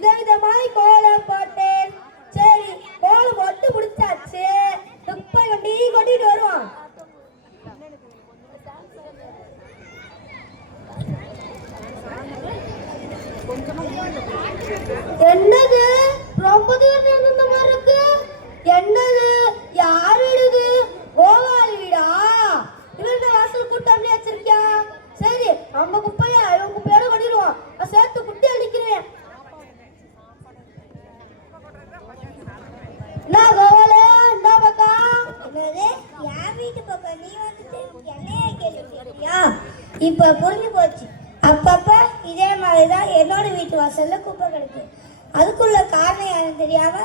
விதவிதமாய் கோலம் போட்டேன். சரி, கோலம் போட்டு முடிச்சாச்சு. குப்பை வண்டி கொட்டிட்டு வருவான். என்னது ரொம்ப தூரம் இருந்த மாதிரி இருக்கு? என்னது யாரு இது? கோவால் வீடா? இவன் வாசல் கூட்டாமலே வச்சிருக்கியா? சரி, நம்ம குப்பையா இவன் குப்பையோட கொட்டிடுவோம். சேர்த்து குட்டி அழிக்கிறேன். நான் கோவாலே இந்த பக்கம். என்னது யார் வீட்டு பக்கம்? நீ வந்துட்டு என்னைய கேள்வியா? இப்ப புரிஞ்சு போச்சு. அப்பப்ப இதே மாதிரிதான் என்னோட வீட்டு வாசல்ல குப்பை கிடக்கு. அதுக்குள்ள காரணம் யாரும் தெரியாம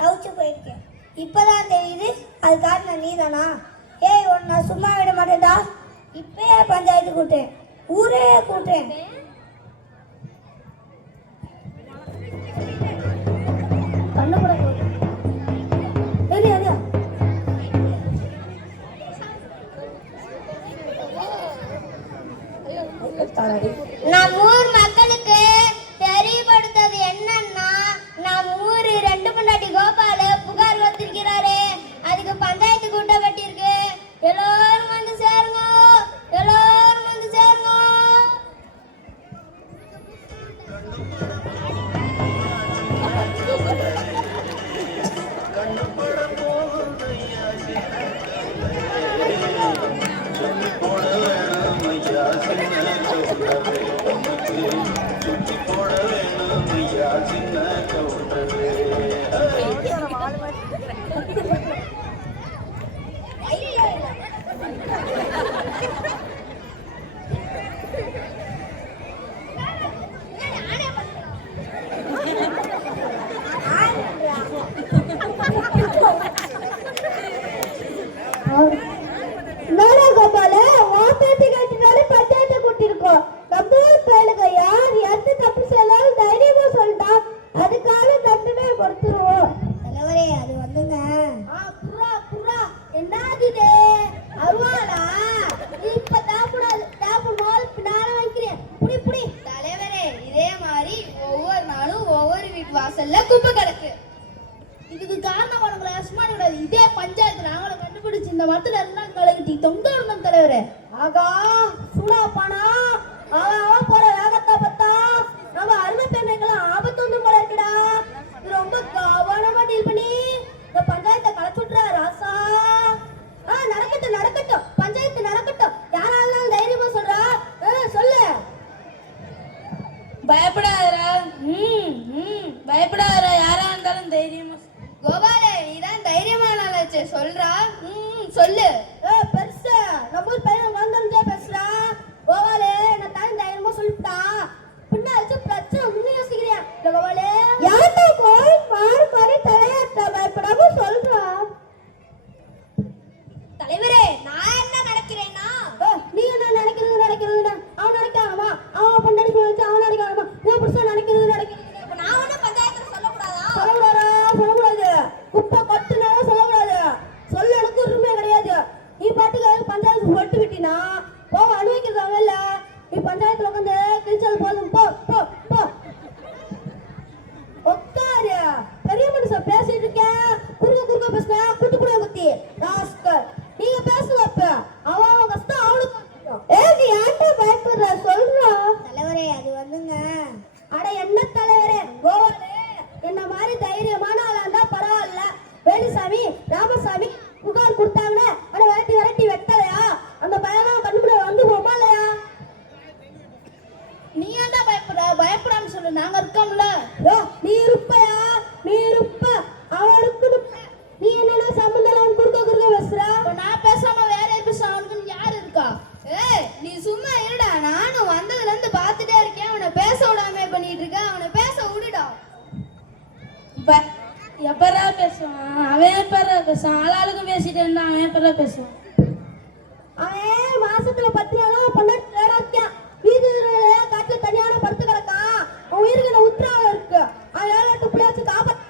தவிச்சு போயிருக்கேன். இப்பதான் தெரியுது அது காரணம் நீதானா? ஏய், உன்னை நான் சும்மா விட மாட்டேன்டா. இப்பயே பஞ்சாயத்து கூட்டேன், ஊரே கூட்டேன். கண்ணுபட நம் ஊர் மக்களுக்கு தெரியப்படுத்தது என்னன்னா, நம் ஊரு 2 முன்னாடி கோபால புகார் வச்சிருக்கிறாரு. அதுக்கு பஞ்சாயத்து கூட்டம் வெட்டியிருக்கு. எல்லாரும் வந்து சேருங்க, எல்லாரும் வந்து சேருங்க. இதுக்கு காரணம் உங்களை சும்மா கூடாது. இதே பஞ்சாயத்து நாங்கள கண்டுபிடிச்சு இந்த மரத்துல இருந்தா கலகட்டி தொங்க விடணும் தலைவரே. ஆகா, சூடா பானா அவன் போற வேகத்தை பார்த்தா நம்ம அருமை பெண்மைகளும் ஆபத்து வந்து போல இருக்குடா. இது ரொம்ப கவனமா டீல் பண்ணி இந்த பஞ்சாயத்தை கலச்சு விட்ற ராசா. நடக்கட்டும் நடக்கட்டும், பஞ்சாயத்து நடக்கட்டும். யாராலும் தைரியமா சொல்றா சொல்லு. பயப்படாதரா. பயப்படாதரா, யாரா இருந்தாலும் தைரியமா. கோபாலே, நீதான் தைரியமான ஆளாச்சே, சொல்றா. சொல்லு. பெருசு நம்ம ஊர் பையன் வந்தே பேசுறா. கோபாலே, நான் தான் தைரியமா சொல்லிட்டா. பின்ன அடிச்சு பிரச்சனை ஒண்ணு யோசிக்கிறியா? கோபாலே, யார்டா கோய் மாறு மாதிரி தலையாட்ட பயப்படாம சொல்றா. தலைவரே, நான் என்ன நினைக்கிறேன்னா, நீ என்ன நினைக்கிறதுன்னா அவன் நினைக்காமா? அவன் பண்டாடி வச்சு அவன் நினைக்காமா? உன் புருஷன் நினைக்கிறது நினைக்கிறது. நான் ஒன்னும் பஞ்சாயத்துல சொல்லக்கூடாதா? சொல்லக்கூடாது. குப்பை கொட்டுனாலும் சொல்லக்கூடாது. சொல்ல எனக்கு உரிமை கிடையாது. நீ பாட்டுக்கு பஞ்சாயத்து போட்டு விட்டினா போக அனுபவிக்கிறதாங்க இல்ல. நீ பஞ்சாயத்துல உட்காந்து கிழிச்சல் போதும். போ போ போ உட்காரு. பெரிய மனுஷன் பேசிட்டு இருக்கேன். குறுக்க பேசுனா குட்டு கூட குத்தி ராஸ்கர். நீங்க பேசுங்க. அப்ப அவன் கஷ்டம் அவனுக்கு. நீ யார்கிட்ட பயப்படுற சொல்றா. தலைவரே, அது வந்துங்க. அட என்ன தலைவரே, கோவாலே என்ன மாதிரி தைரியமான ஆளா இருந்தா பரவாயில்ல. வேலுசாமி ராமசாமி புகார் கொடுத்தாங்கன்னு அட விரட்டி வெட்டலையா? அந்த பயணம் கண்டுபிடி வந்து போமா இல்லையா? நீ ஏன்டா பயப்படாம சொல்லு, நாங்க இருக்கோம்ல. நீ இருப்பையா? நீ இருப்ப அவனுக்கு. நீ என்னன்னா சம்பந்தம் குறுக்க பேசுற? நான் பேசாம வேற பேச அவனுக்கு யாரு இருக்கா? நீ சும்மா இருடா. நானும் வந்ததுல இருந்து பாத்துட்டே இருக்கேன். அவனை பேச விடாம பண்ணிட்டு இருக்க. அவனை பேச விடுடா. எப்பரா பேசுவான் அவன்? எப்பரா பேசுவான்? ஆளாளுக்கும் பேசிட்டு இருந்தா அவன் எப்பரா பேசுவான்? அவன் மாசத்துல 10 நாளும் பொண்டாட்டி தேடாக்கியான். வீடு காட்டுல தனியான படுத்து கிடக்கான். அவன் உயிருக்கு என்ன உத்தரவாதம் இருக்கு. அவன் 7-8 பிள்ளையாச்சு காப்பாற்ற.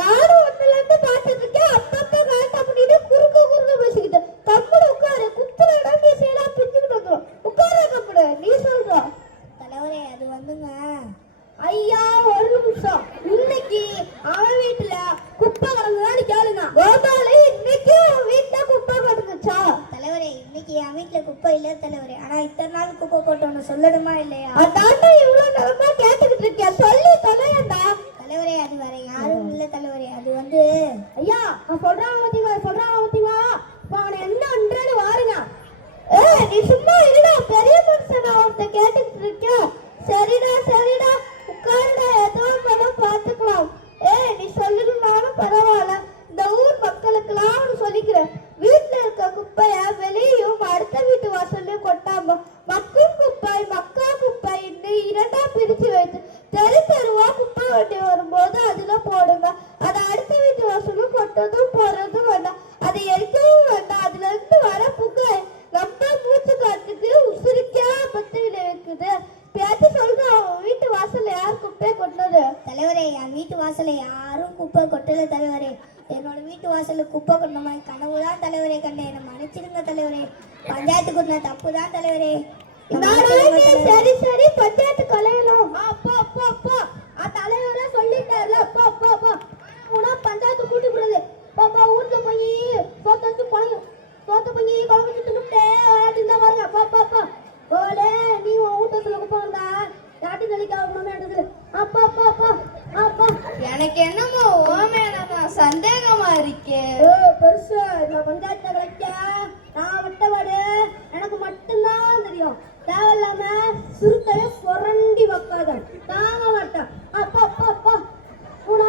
நானும் ஒண்ணுல இருந்து பாத்துட்டு இருக்கேன். அப்பப்ப காட்டா பண்ணிட்டு குறுக்க பேசிக்கிட்டு. கம்புடு உட்காரு. குத்துல இடம் பேசியெல்லாம் பிச்சுக்கிட்டு வந்துடும். உட்காரு கம்புடு. நீ சொல்ற. தலைவரே, அது வந்துங்க. ஐயா, ஒரு இன்னைக்கு அவன் வீட்டுல குப்பை கிடங்குதான்னு கேளுங்க. கோபாலு இன்னைக்கு வீட்டுல குப்பை கிடந்துச்சா? தலைவரே, இன்னைக்கு என் வீட்டுல குப்பை இல்ல தலைவரே. ஆனா இத்தனை நாள் குப்பை போட்டோன்னு சொல்லணுமா இல்லையா? அதாண்டா இவ்வளவு நேரமா கேட்டுக்கிட்டு இருக்கேன், சொல்லி தொலையண்டா. தலைவரே, அது வேற யாரும் இல்ல தலைவரே. அது வந்து ஐயா நான் சொல்றாங்க பாத்தீங்களா இப்ப அவனை என்ன பண்றேன்னு வாருங்க. நீ சும்மா இருடா, பெரிய மனுஷன் அவர்கிட்ட கேட்டுக்கிட்டு இருக்க. சரிடா உட்காருடா, ஏதோ பண்ண பாத்துக்கலாம். நீ சொல்லணும்னாலும் பரவாயில்ல, இந்த ஊர் மக்களுக்கெல்லாம் அவனு சொல்லிக்கிறேன். வீட்டுல இருக்க குப்பைய வெளியும் அடுத்த வீட்டு வாசல்லையும் கொட்டாம மக்கும் குப்பை மக்கா குப்பை இரண்டா பிரிச்சு வைத்து தெருவா குப்பை வண்டி வரும்போது அதுல போடுங்க. அதை அடுத்த வீட்டு வாசலும் கொட்டதும் போறதும் வேண்டாம், அதை எரிக்கவும் வேண்டாம். அதுல இருந்து வர புகை ரொம்ப மூச்சு காத்துக்கு உசுரிக்கா பத்து விளைவிக்குது. பேச்சு சொல்லுங்க, அவன் வீட்டு வாசல்ல யார் குப்பையை கொட்டினது? தலைவரே, என் வீட்டு வாசல்ல யாரும் குப்பை கொட்டல தலைவரே. என்னோட வீட்டு வாசல்ல குப்பை கொட்டின மாதிரி கனவுதான் தலைவரே கண்டேன். என்னை மன்னிச்சிருங்க தலைவரே. பஞ்சாயத்து கொட்டின தப்பு தான் தலைவரே. சரி பஞ்சாயத்து கலையணும். அப்பா தலைவரே சொல்லிட்டாருல. அப்பா உனா பஞ்சாயத்து கூட்டி விடுறது. பாப்பா ஊருக்கு போய் சோத்து போய் குழம்பு தின்னுட்டே இந்த பாருங்க. அப்பா ஓலே நீ உன் வீட்டுல குப்பை வந்தா யாட்டி நலிக்காம எடுக்குது. அப்பா எனக்கு என்னமோ ஓமேனதான் சந்தேகமா இருக்கே. பெருசு நான் பஞ்சாயத்துல கிடைக்க நான் விட்டவாடு எனக்கு மட்டும்தான் தெரியும். தேவையில்லாம சுருத்தைய புரண்டி வைக்காத, தாங்க மாட்டேன். அப்பா உன